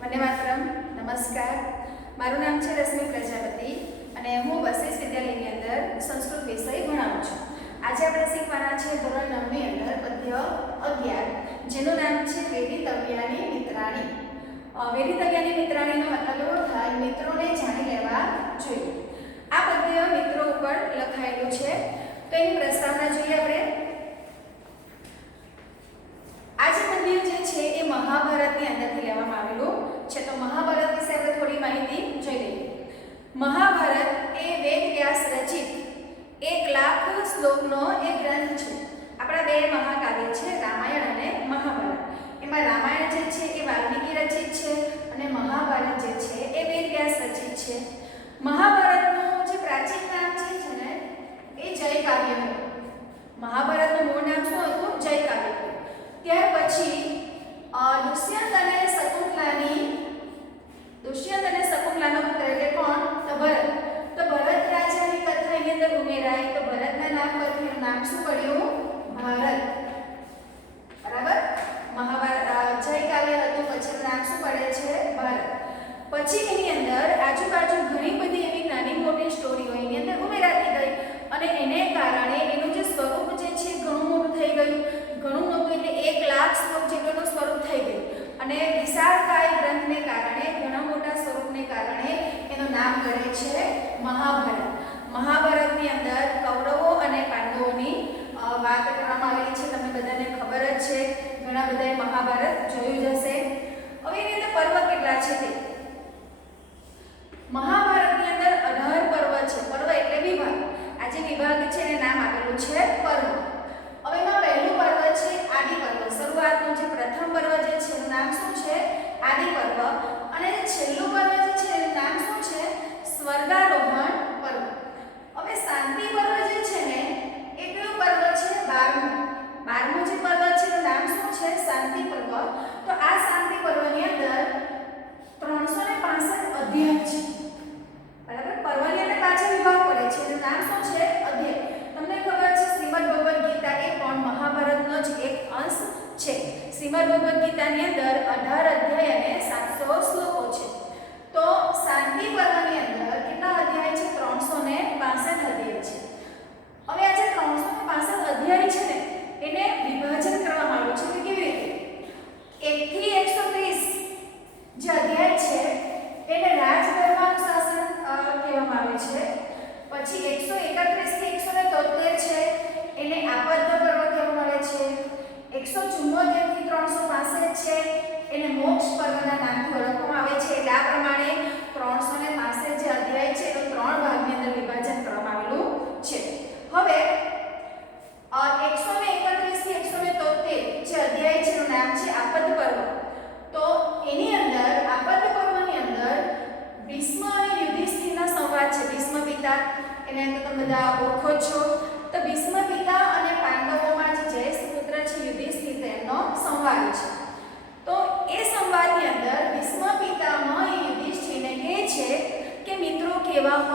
મને માત્રમ, નમસ્કાર. મારું નામ છે રશ્મિ પ્રજાપતિ અને હું વશિષ્ઠ વિદ્યાલયની અંદર સંસ્કૃત વિષય ભણાવું છું. આજે આપણે શીખવાના છે ધોરણ નવની અંદર પદ્ય અગિયાર, જેનું નામ છે વેદી તવ્યાની મિત્રાણી વેદી તવ્યાની મિત્રાણીનો મતલબ એવો થાય મિત્રોને જાણી લેવા જોઈએ. આ પદ્ય મિત્રો ઉપર લખાયેલું છે. તો પ્રસ્તાવના જોઈએ આપણે? મહાભારતનું મૂળ નામ શું હતું? જયકાવ્ય. ત્યાર પછી દુષ્યંત અને શકુંતલાની, દુષ્યંત અને શકુંતલાનો પુત્ર એટલે કોણ? તો ભરત. તો ભરત રાજાની કથા એની અંદર ઉમેરાય તો ભરતના નામ પરથી નામ શું પડ્યું? ભારત. બરાબર? મહાભારત જય કાવ્ય હતું, પછી નામ શું પડે છે? ભારત. પછી એની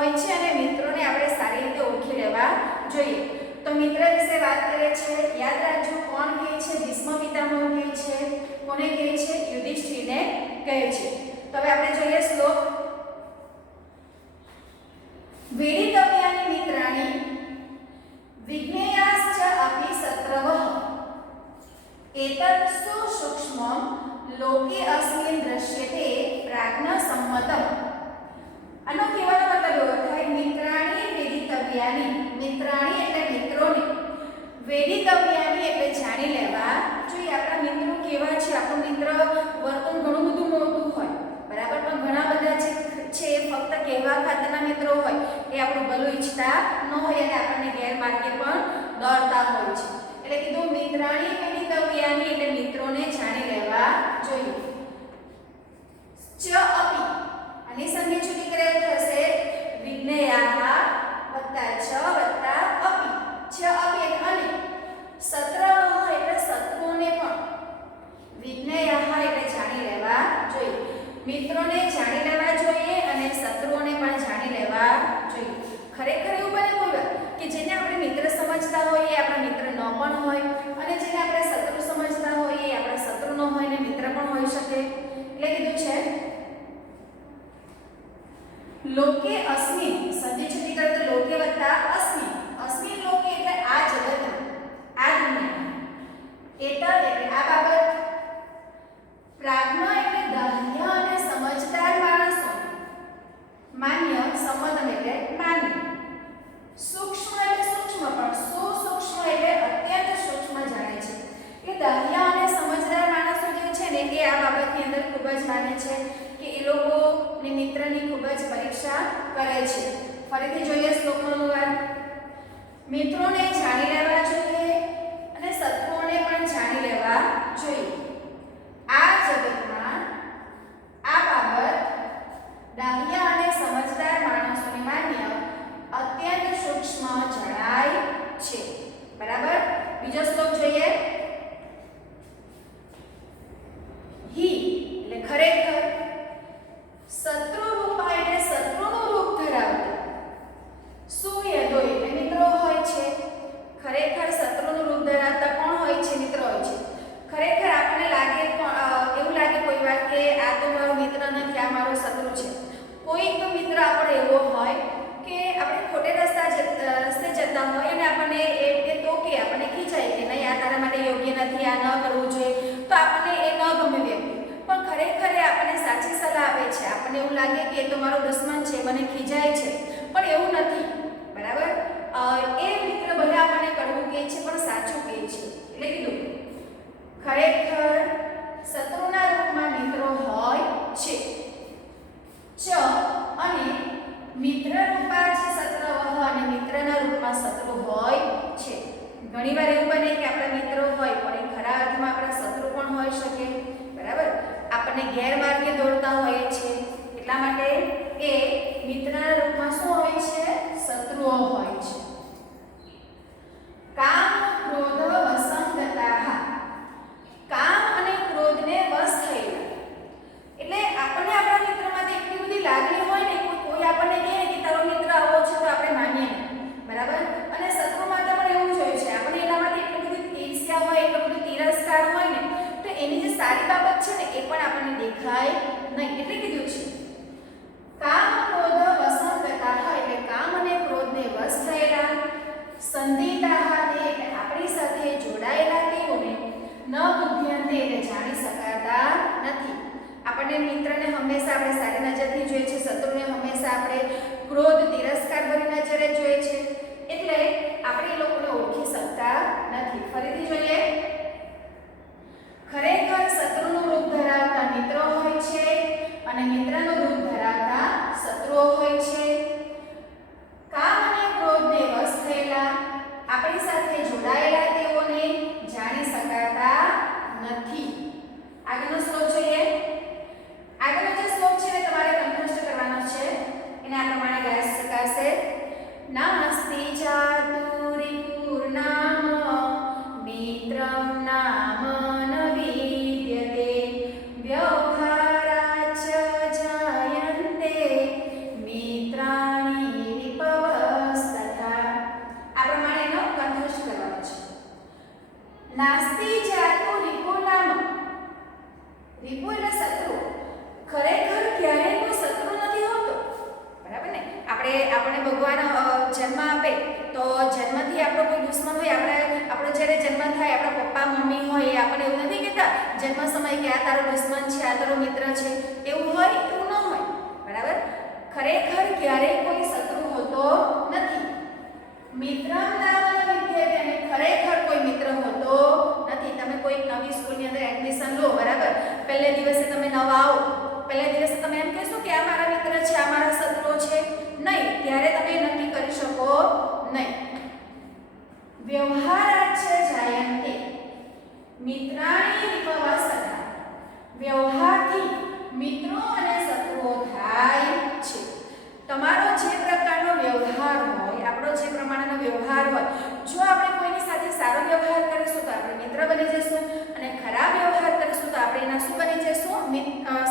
હોય છે અને મિત્રોને આપણે સારી રીતે ઓળખી લેવા જોઈએ. તો મિત્ર વિશે વાત કરે છે યાદ રાખજો, કોણ કહે છે? ભીષ્મ પિતામહ કહે છે. કોને કહે છે? યુધિષ્ઠિરને કહે છે. તો હવે આપણે જોઈએ શ્લોક. વિદિતવ્યાની મિત્રાણી, વિજ્ઞેયાશ્ચ અપી સત્રવઃ. એતત્સુ સૂક્ષ્મમ લોકે અસ્મિન દ્રશ્યતે પ્રાજ્ઞ પ્રાણી એટલે મિત્રોને. વેરી ગમ્યાની એટલે જાણી લેવા. જોઈએ, આપણા મિત્રો કેવા છે? આપણું મિત્ર વર્તન ઘણું બધું મોટું હોય. બરાબર? પણ ઘણા બધા જે છે, એ ફક્ત કહેવા ખાતરના મિત્રો હોય. એ આપણું ભલું ઈચ્છતા ન હોય અને આપણને ગેરમાર્ગે પણ દોરતા હોય છે. એટલે કીધું મિત્રાણી એની કવિયાની એટલે મિત્રોને જાણી લેવા જોઈએ. પરીક્ષા કરે છે. ફરીથી જોઈએ શ્લોકનો વાત મિત્રોને જાણી લેવા જોઈએ અને શત્રુઓને પણ જાણી લેવા જોઈએ આ જગતમાં આ બાબત ડાહ્યા અને સમજદાર માણસોને માન્ય અત્યંત સૂક્ષ્મ જણાય છે બરાબર બીજો શ્લોક જોઈએ હી એટલે ખરેખર શત્રુ રૂપા એટલે શત્રુનું રૂપ ધરાવતા સુયદો એટલે મિત્રો હોય છે ખરેખર શત્રુનું રૂપ ધરાવતા કોણ હોય છે મિત્રો હોય છે ખરેખર આપણને લાગે કો- અ, એવું લાગે કોઈ વાર કે આ તો મારો મિત્ર નથી આ મારો શત્રુ છે કોઈક મિત્ર આપણો એવો હોય કે આપણે ખોટે રસ્તા જત- રસ્તે જતા હોય અને આપણને એ એ તો કે આપણને ખીચાય કે નહીં આ તારા માટે યોગ્ય નથી આ ન કરવું જોઈએ તો આપણને એ ન ગમે વ્યક્તિ પણ ખરેખર એ આપણને સાચી સલાહ આપે છે આપણને એવું લાગે કે તો મારો દુશ્મન છે, મને ખીજાય છે. પણ એવું નથી, બરાબર? એ મિત્ર ભલે આપણને કડવું કહે છે, પણ સાચું કહે છે. એટલે કીધું, ખરેખર શત્રુના રૂપમાં મિત્રો હોય છે ચ અને મિત્ર રૂપા છે શત્રુવઃ અને મિત્રના રૂપમાં શત્રુ હોય છે ઘણીવાર એવું બને કે આપણા મિત્રો હોય પણ એ ખરા અર્થમાં આપણા શત્રુ પણ હોઈ શકે બરાબર આપણને ગેરમાર્ગે દોરતા હોય છે એટલા માટે એ મિત્રના રૂપમાં શું હોય છે શત્રુઓ હોય છે કામ ક્રોધ વસંગતાઃ કામ અને ક્રોધને વશ થયેલા એટલે આપણને આપણા મિત્રમાંથી એટલી બધી લાગણી હોય ને કોઈ કોઈ આપણને કહે ને કે તારો મિત્ર આવો છે તો આપણે માનીએ નહીં બરાબર અને શત્રુ માટે પણ એવું જ હોય છે આપણે એનામાંથી એટલી બધી ઈર્ષ્યા હોય એટલો બધો તિરસ્કાર હોય ને તો એની જે સારી બાબત છે ને એ પણ આપણને દેખાય નહીં એટલે કીધું છે કામ ક્રોધ વસંગતાઃ એટલે કામ અને ક્રોધને વશ થયેલા સંધિતાઃ તે સાથે જોડાયેલા તેઓને ન બુદ્ધિયંતે એને જાણી શકાતા નથી. આપણને મિત્રને હંમેશા આપણે સારી નજરથી જોઈએ છે, શત્રુને હંમેશા આપણે ક્રોધ, તિરસ્કાર ભરી નજરે જોઈએ છે. એટલે આપણે એ લોકોને ઓળખી શકતા નથી ફરીથી જોઈએ ખરેખર શત્રુનું રૂપ ધરાવતા મિત્રો હોય છે અને મિત્રનું રૂપ ધરાવતા શત્રુઓ હોય છે કામ અને ક્રોધને વશ થયેલા આપણી સાથે જોડાયેલા તેઓને જાણી શકાતા નથી આગળનો શ્લોક જોઈએ આગળનો જે શ્લોક છે ને તમારે કંઠસ્થ કરવાનો છે એને આ પ્રમાણે ગાઈ શકાશે નાસ્તિ ચાતુરિપુર્નામ મિત્રમ નામ ન વિદ્યતે વ્યવહારાચ જાયન્તે મિત્રાણિ વિપવસ્તથા આ પ્રમાણે એનો કંઠસ્થ કરવાનો છે નાસ્તિ જાતુ રિપુ નામ રિપુ એટલે શત્રુ ખરેખર ક્યારેય કોઈ શત્રુ નથી હોતો બરાબર ને આપણે આપણે ભગવાન અ, જન્મ આપે તો જન્મથી આપણો કોઈ દુશ્મન હોય આપણે આપણો જ્યારે જન્મ થાય આપણા પપ્પા મમ્મી હોય એ આપણને એવું નથી કહેતા જન્મ સમય કે આ તારો તારો મિત્ર છે, એવું હોય, એવું ન હોય. બરાબર? ખરેખર ક્યારેય કોઈ શત્રુ હોતો નથી. મિત્ર બનાવવાના વિદ્યાર્થીને ખરેખર કોઈ મિત્ર હોતો નથી. તમે કોઈ નવી સ્કૂલની અંદર એડમિશન લો, બરાબર? પહેલે દિવસે તમે નવા આવો. પહેલે દિવસે તમે એમ કહેશો કે આ મારા મિત્ર છે, આ મારા શત્રુઓ છે. નહીં, ત્યારે તમે નક્કી કરી શકો નહીં. વ્યવહાર છે જાયંતે. મિત્રાણી વિપવસતા વ્યવહારથી મિત્રો અને શત્રુઓ થાય છે તમારો જે પ્રકારનો વ્યવહાર હોય આપણો જે પ્રમાણેનો વ્યવહાર હોય. જો આપણે કોઈની સાથે સારો વ્યવહાર કરીશું તો આપણે મિત્ર બની જઈશું અને ખરાબ વ્યવહાર કરીશું તો આપણે એના શું બની જઈશું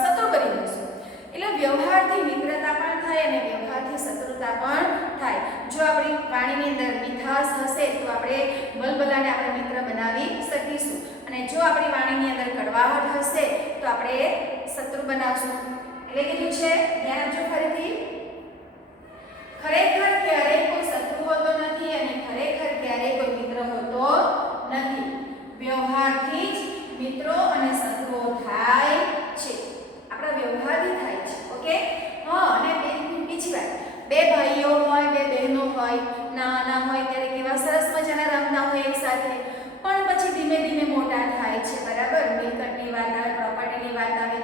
શત્રુ બની જઈશું એટલે વ્યવહારથી મિત્રતા પણ થાય અને વ્યવહારથી શત્રુતા પણ થાય. જો આપણી વાણીની અંદર મીઠાશ હશે તો આપણે બલબલાને આપણે મિત્ર બનાવી શકીશું. અને જો આપણી વાણીની અંદર કડવાહટ હશે તો આપણે શત્રુ બનાવશું. એટલે કીધું છે, ધ્યાન આપજો ફરીથી. ખરેખર ક્યારેય હોતો નથી અને ખરેખર ક્યારેય કોઈ મિત્ર હોતો નથી. વ્યવહારથી જ મિત્રો અને શત્રુઓ થાય છે. આપણા વ્યવહારથી થાય છે, ઓકે? હા, અને બીજી વાત. બે ભાઈઓ હોય, બે બહેનો હોય, નાના હોય ત્યારે કેવા સરસ મજાના રમતા હોય એક સાથે. પણ પછી ધીમે ધીમે મોટા થાય છે, બરાબર? મિલકતની વાત આવે પ્રોપર્ટીની વાત આવે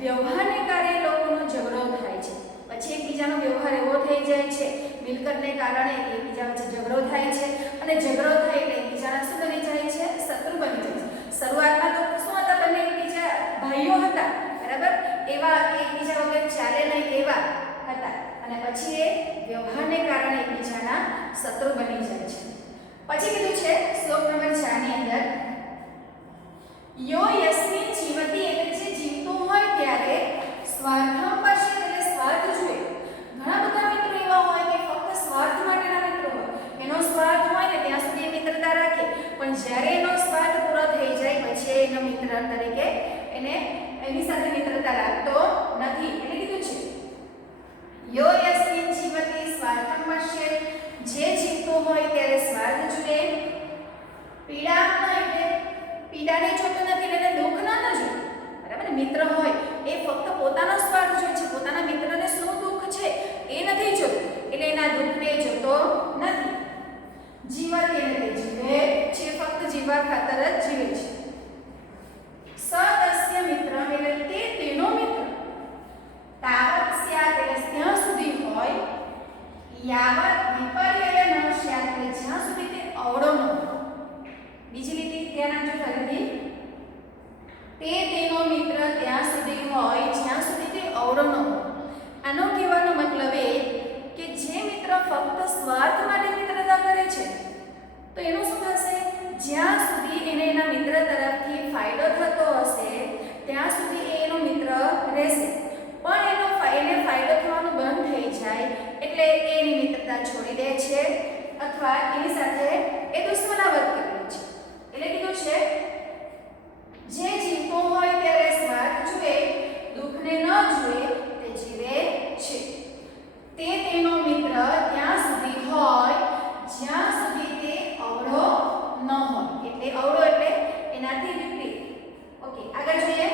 વ્યવહારને કારણે લોકોનો ઝઘડો થાય છે. પછી એકબીજાનો વ્યવહાર એવો થઈ જાય છે મિલકતને કારણે એકબીજા વચ્ચે ઝઘડો થાય છે અને ઝઘડો થાય એટલે એકબીજાના શું બની જાય છે? શત્રુ બની જાય છે. શરૂઆતમાં તો શું હતા બંને એકબીજા? ભાઈઓ હતા, બરાબર? એવા એકબીજા વગર ચાલે નહીં એવા હતા. અને પછી એ વ્યવહારને કારણે એકબીજાના શત્રુ બની જાય છે. પછી કીધું છે, શ્લોક નંબર ચારની અંદર યો યસ્મિન જીવતી એટલે જે જીવતું હોય ત્યારે સ્વાર્થમ પશ્યત એટલે સ્વાર્થ જુએ ઘણા બધા મિત્રો એવા હોય કે ફક્ત સ્વાર્થ માટેના મિત્રો હોય એનો સ્વાર્થ હોય ને ત્યાં સુધી એ મિત્રતા રાખે પણ જ્યારે એનો સ્વાર્થ પૂરો થઈ જાય પછી એ એનો મિત્ર તરીકે એને એની સાથે મિત્રતા રાખતો નથી, એટલે કીધું છે. યો યસ્મિન જીવતી સ્વાર્થમ પશ્ય જે જીવતો હોય ત્યારે સ્વાર્થ જુએ. પીડા એટલે પીડાને જોતો નથી એટલે દુઃખ ના ન જોઈએ બરાબર મિત્ર હોય, એ ફક્ત પોતાનો સ્વાર્થ જોઈએ છે. પોતાના મિત્રને શું દુઃખ છે એ નથી જોતો, એટલે એના દુઃખને જોતો નથી. જીવતી એટલે જીવે છે, ફક્ત જીવવા ખાતર જ જીવે છે સદસ્ય મિત્ર એટલે તે તેનો મિત્ર તાવત સ્યાત એટલે ત્યાં સુધી હોય યાવત વિપર્યય ન સ્યાત એટલે જ્યાં સુધી તે અવળો ન હોય બીજી લીટી ધ્યાન આપજો ફરીથી તે તેનો મિત્ર ત્યાં સુધી હોય જ્યાં સુધી તે અવળો ન હોય આનો કહેવાનો મતલબ એ કે જે મિત્ર ફક્ત સ્વાર્થ માટે મિત્રતા કરે છે તો એનું શું થશે જ્યાં સુધી એને એના મિત્ર તરફથી ફાયદો થતો હશે ત્યાં સુધી એ એનો મિત્ર રહેશે પણ એનો ફા- એને ફાયદો થવાનું બંધ થઈ જાય એટલે એ એની મિત્રતા છોડી છે અથવા એની સાથે એ દુશ્મનાવટ કરે છે. એટલે કીધું છે જે જીવતો હોય ત્યારે સ્વાર્થ જુએ દુઃખને ન જુએ તે જીવે છે તે તેનો મિત્ર ત્યાં સુધી હોય જ્યાં સુધી તે અવળો ન હોય એટલે અવળો એટલે એનાથી વિપરીત ઓકે આગળ જોઈએ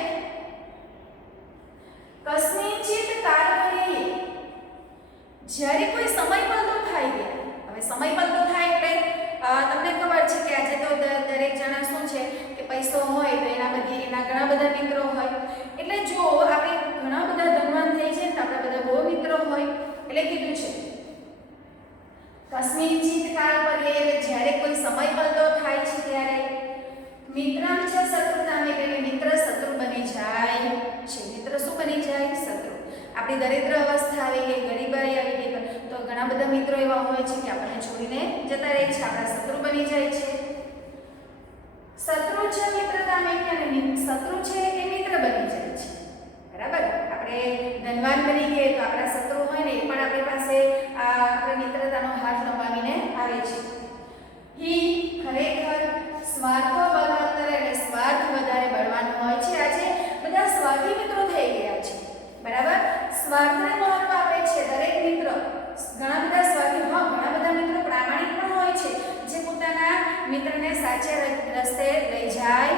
કસ્મિંચિત કાલપર્યયે જ્યારે કોઈ સમય પલટો થાય ત્યારે હવે સમય પલટો થાય એટલે અ, તમને ખબર છે કે આજે તો દ- દરેક જણા શું છે કે પૈસો હોય તો એના બધી એના ઘણા બધા મિત્રો હોય એટલે જો આપણે ઘણા બધા ધનવાન થઈ છે તો આપણા બધા બહુ મિત્રો હોય એટલે કીધું છે કસ્મિંચિત કાલપર્યયે એટલે જ્યારે કોઈ સમય પલટો થાય છે ત્યારે મિત્રમ છે શત્રુતામ એટલે મિત્ર શત્રુ બની જાય છે મિત્ર શું બની જાય શત્રુ આપણી દરિદ્ર અવસ્થા આવી ગઈ, ગરીબાઈ આવી ગઈ, તો ઘણા બધા મિત્રો એવા હોય છે કે આપણને છોડીને જતા રહે છે, આપણા શત્રુ બની જાય છે. શત્રુ છે મિત્રતા અને શત્રુ છે એ મિત્ર બની જાય છે. બરાબર? આપણે ધનવાન બની ગઈએ તો આપણા શત્રુ હોય ને એ પણ આપણી પાસે આ આપણી મિત્રતાનો હાથ લંબાવીને આવે છે. હી ખરેખર સ્વાર્થ બળવત્તર એટલે સ્વાર્થ વધારે બળવાન હોય છે. આજે બધા સ્વાર્થી મિત્રો થઈ ગયા છે. બરાબર? સ્વાર્થને મહત્વ આપે છે દરેક મિત્ર. ઘણા બધા સ્વાર્થી હા, ઘણા બધા મિત્રો પ્રામાણિક પણ હોય છે. જે પોતાના મિત્રને સાચે રસ્તે લઈ જાય